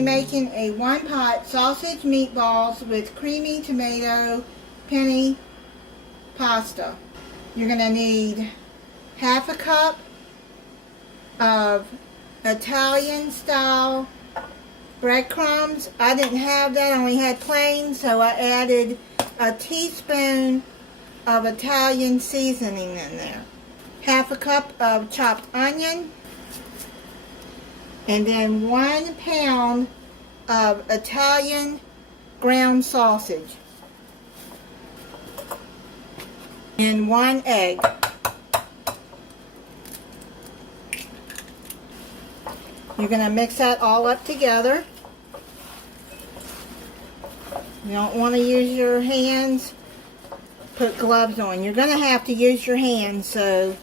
be making a one-pot sausage meatballs with creamy tomato penne pasta. You're going to need half a cup of Italian style breadcrumbs. I didn't have that, I only had plain, so I added a teaspoon of Italian seasoning in there. Half a cup of chopped onion, and then 1 pound of Italian ground sausage, and 1 egg. You're going to mix that all up together. You don't want to use your hands. Put gloves on. You're going to have to use your hands, so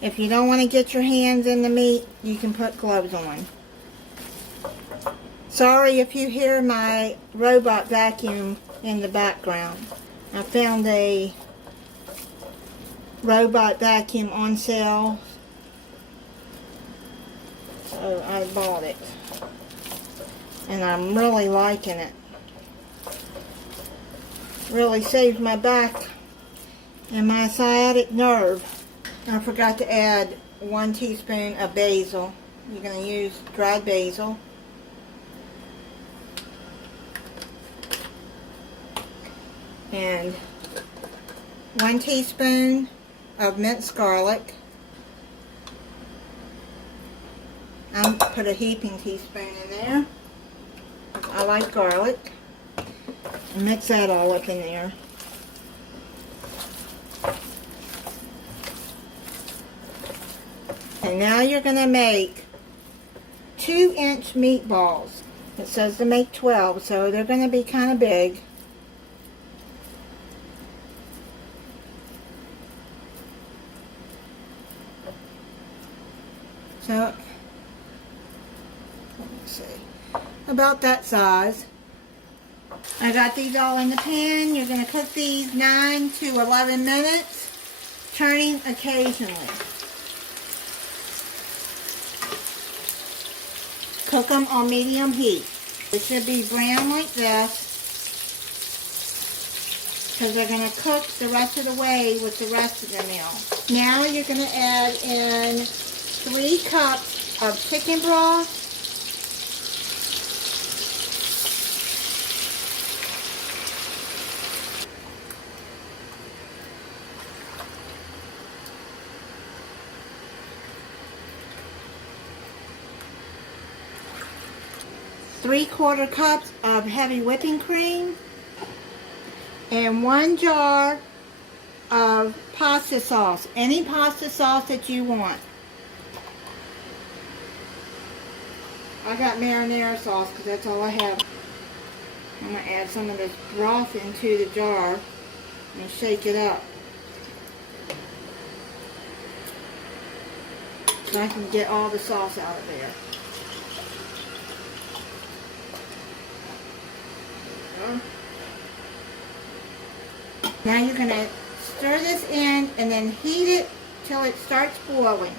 if you don't want to get your hands in the meat, you can put gloves on. Sorry if you hear my robot vacuum in the background. I found a robot vacuum on sale, so I bought it, and I'm really liking it. Really saved my back and my sciatic nerve. I forgot to add 1 teaspoon of basil. You're going to use dried basil. And 1 teaspoon of minced garlic. I'll put a heaping teaspoon in there. I like garlic. Mix that all up in there. And now you're going to make 2-inch meatballs. It says to make 12, so they're going to be kind of big. So, let me see, about that size. I got these all in the pan. You're going to cook these 9 to 11 minutes, turning occasionally. Cook them on medium heat. It should be brown like this, because they're going to cook the rest of the way with the rest of the meal. Now you're going to add in 3 cups of chicken broth, 3/4 cups of heavy whipping cream, and 1 jar of pasta sauce, any pasta sauce that you want. I got marinara sauce because that's all I have. I'm going to add some of this broth into the jar and shake it up so I can get all the sauce out of there. Now you're going to stir this in and then heat it till it starts boiling.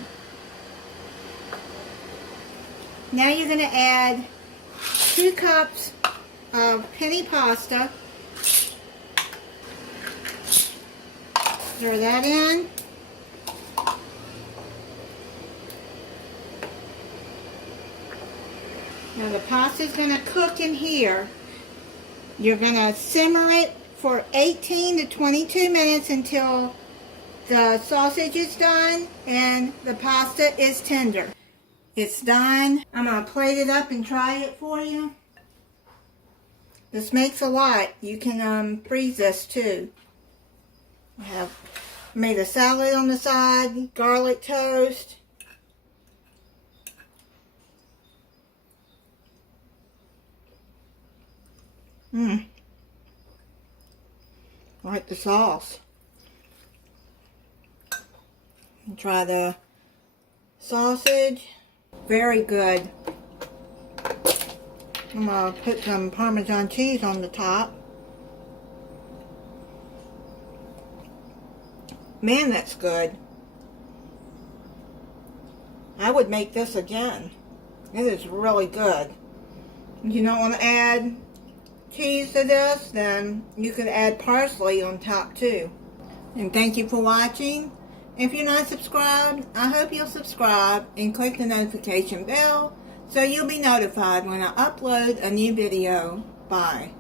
Now you're going to add 2 cups of penne pasta. Stir that in. Now the pasta is going to cook in here. You're going to simmer it for 18 to 22 minutes until the sausage is done and the pasta is tender. It's done. I'm going to plate it up and try it for you. This makes a lot. You can freeze this too. I have made a salad on the side, garlic toast. I like the sauce. Try the sausage. Very good. I'm going to put some Parmesan cheese on the top. Man, that's good. I would make this again. It is really good. If you don't want to add cheese to this, then you could add parsley on top too. And thank you for watching. If you're not subscribed, I hope you'll subscribe and click the notification bell so you'll be notified when I upload a new video. Bye.